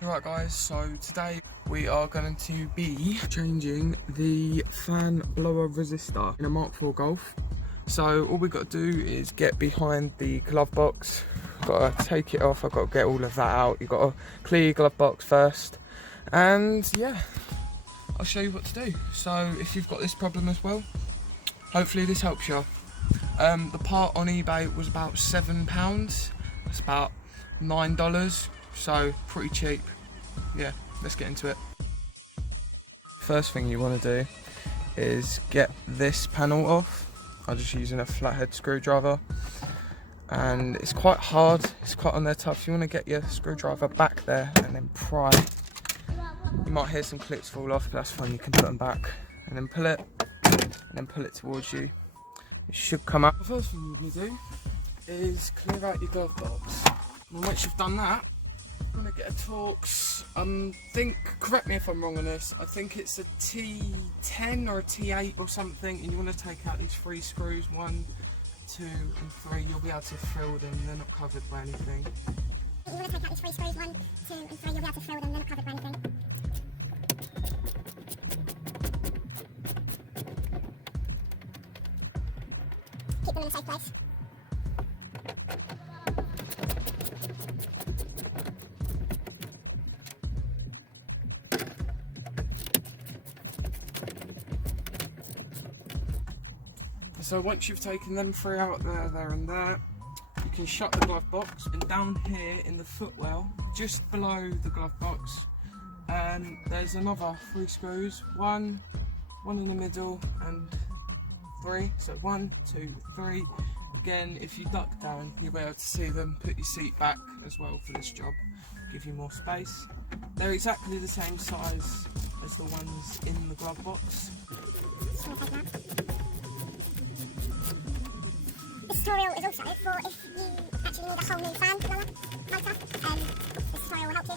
Right guys, so today we are going to be changing the fan blower resistor in a Mark 4 Golf. So all we've got to do is get behind the glove box. Got to take it off, I've got to get all of that out. You've got to clear your glove box first. And yeah, I'll show you what to do. So if you've got this problem as well, hopefully this helps you. The part on eBay was about £7. That's about $9. So pretty cheap. Yeah, let's get into it. First thing you want to do is get this panel off. I'm just using a flathead screwdriver, and it's quite hard, it's quite on there tough. You want to get your screwdriver back there and then pry. You might hear some clips fall off, but that's fine, you can put them back and then pull it, and then pull it towards you. It should come out. The first thing you're going to do is clear out your glove box. And once you've done that, I'm going to get a Torx, correct me if I'm wrong on this, I think it's a T10 or a T8 or something, and you want to take out these 3 screws, 1, 2 and 3, you'll be able to fill them, they're not covered by anything. You want to take out these 3 screws, 1, 2 and 3, you'll be able to fill them, they're not covered by anything. Keep them in a safe place. So once you've taken them 3 out there and there, you can shut the glove box, and down here in the footwell, just below the glove box, there's another 3 screws, one in the middle and 3, so 1, 2, 3. Again, if you duck down, you'll be able to see them. Put your seat back as well for this job, give you more space. They're exactly the same size as the ones in the glove box. This tutorial is also for if you actually need a whole new fan blower motor. This tutorial will help you.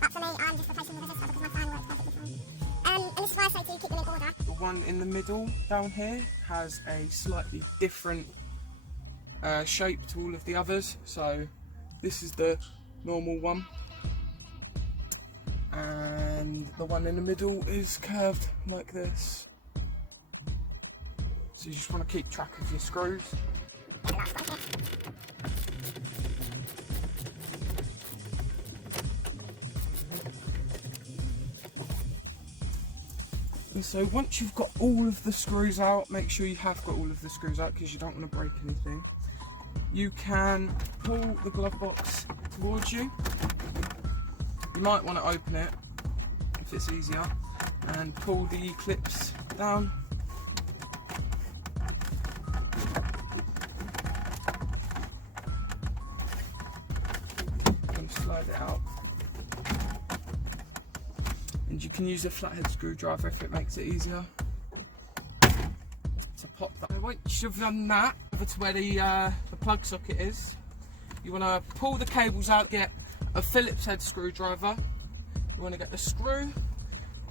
But for me, I'm just replacing the resistor because my fan works perfectly fine. And this is why I say to keep them in order. The one in the middle down here has a slightly different shape to all of the others. So this is the normal one, and the one in the middle is curved like this. So you just want to keep track of your screws. And so once you've got all of the screws out, make sure you have got all of the screws out because you don't want to break anything. You can pull the glove box towards you. You might want to open it if it's easier, and pull the clips down. Slide it out, and you can use a flathead screwdriver if it makes it easier to pop that. Once you've done that, over to where the plug socket is, you want to pull the cables out. Get a Phillips head screwdriver. You want to get the screw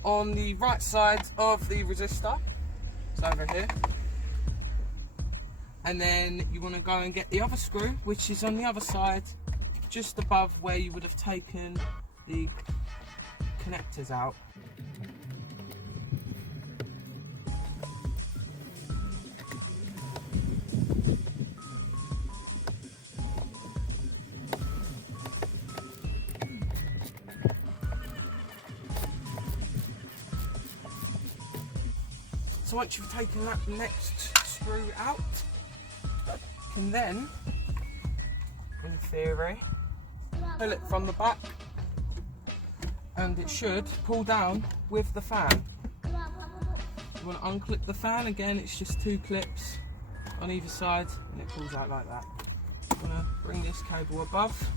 on the right side of the resistor, it's over here, and then you want to go and get the other screw, which is on the other side, just above where you would have taken the connectors out. So once you've taken that next screw out, you can then, in theory, pull it from the back, and it should pull down with the fan. You want to unclip the fan, again it's just 2 clips on either side, and it pulls out like that. You want to bring this cable above,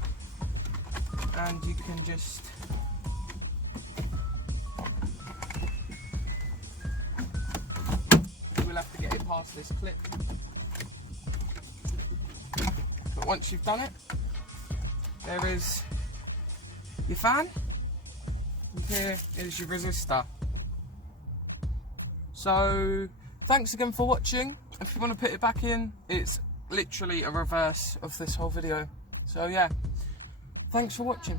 and you can just we'll have to get it past this clip. But once you've done it, there is your fan, and here is your resistor. So thanks again for watching. If you want to put it back in, it's literally a reverse of this whole video. So yeah, thanks for watching.